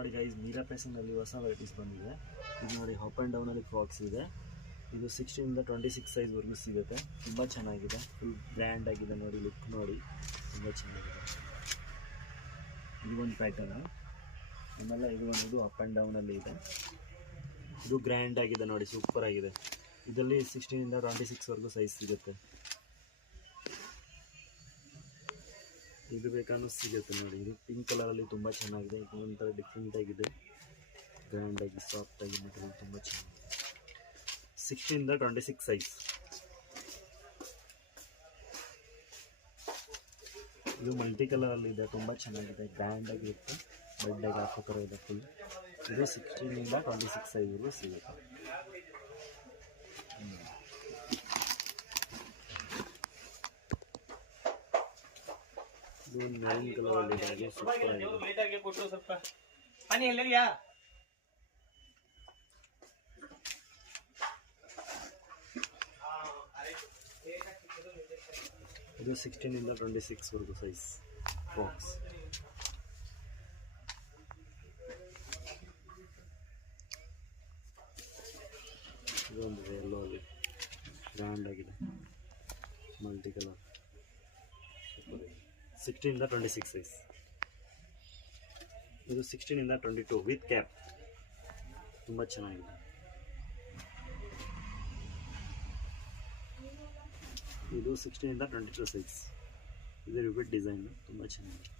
ನೋಡಿ ಗೈಸ್, ಮೀರಾ ಫ್ಯಾಷನಲ್ಲಿ ಹೊಸ ವೆರೈಟೀಸ್ ಬಂದಿದೆ. ಇದು ನೋಡಿ ಅಪ್ ಆ್ಯಂಡ್ ಡೌನಲ್ಲಿ ಫ್ರಾಕ್ಸ್ ಇದೆ. ಇದು 16ಇಂದ 26 ಸೈಜ್ವರೆಗೂ ಸಿಗುತ್ತೆ. ತುಂಬ ಚೆನ್ನಾಗಿದೆ, ಫುಲ್ ಬ್ರ್ಯಾಂಡ್ ಆಗಿದೆ ನೋಡಿ. ಲುಕ್ ನೋಡಿ, ತುಂಬ ಚೆನ್ನಾಗಿದೆ. ಇದು ಒಂದು ಪ್ಯಾಟರ್ನು. ಆಮೇಲೆ ಇದು ಒಂದು ಅಪ್ ಆ್ಯಂಡ್ ಡೌನಲ್ಲಿ ಇದೆ. ಇದು ಗ್ರ್ಯಾಂಡ್ ಆಗಿದೆ ನೋಡಿ, ಸೂಪರ್ ಆಗಿದೆ. ಇದರಲ್ಲಿ 16ಇಂದ 26ವರೆಗೂ ಸೈಜ್ ಸಿಗುತ್ತೆ. ಇದು ಬೇಕಾದ್ರೂ ಸಿಗುತ್ತೆ ನೋಡಿ. ಇದು ಪಿಂಕ್ ಕಲರಲ್ಲಿ ತುಂಬ ಚೆನ್ನಾಗಿದೆ. ಇದು ಒಂಥರ ಡಿಫ್ರೆಂಟ್ ಆಗಿದೆ, ಗ್ರ್ಯಾಂಡ್ ಆಗಿ ಸಾಫ್ಟ್ ಆಗಿ ಮೆಟೀರಿಯಲ್ ತುಂಬ ಚೆನ್ನಾಗಿದೆ. 16ಇಂದ 26 ಸೈಜ್. ಇದು ಮಲ್ಟಿ ಕಲರಲ್ಲಿ ಇದೆ, ತುಂಬ ಚೆನ್ನಾಗಿದೆ, ಗ್ರ್ಯಾಂಡ್ ಆಗಿರುತ್ತೆ. ಬೆಡ್ಡಾಗಿ ಹಾಕೋ ಥರ ಇದೆ ಫುಲ್. ಇದು 16ಇಂದ 26 ಸೈಜ್ವರೆಗೂ ಸಿಗುತ್ತೆ. ಇದು ಮೆರೂನ್ ಕಲರಲ್ಲಿ ಇದೆ, ಸೂಪರ್ ಆಗಿದೆ. ಇದು 16ಇಂದ 26ವರೆಗೂ ಸೈಜ್ ಬಾಕ್ಸ್. ಇದೊಂದು ಎಲ್ಲೋ ಅಲ್ಲಿ ಗ್ರ್ಯಾಂಡ್ ಆಗಿದೆ, ಮಲ್ಟಿ ಕಲರ್, ಸೂಪರ್ ಆಗಿದೆ. 16ಇಂದ 26 ಸೈಜ್. ಇದು 16ಇಂದ 22 ವಿತ್ ಕ್ಯಾಪ್, ತುಂಬ ಚೆನ್ನಾಗಿದೆ. ಇದು 16ಇಂದ 22 ಸೈಜ್. ಇದು ರಿಪೀಟ್ ಡಿಸೈನ್, ತುಂಬ ಚೆನ್ನಾಗಿದೆ.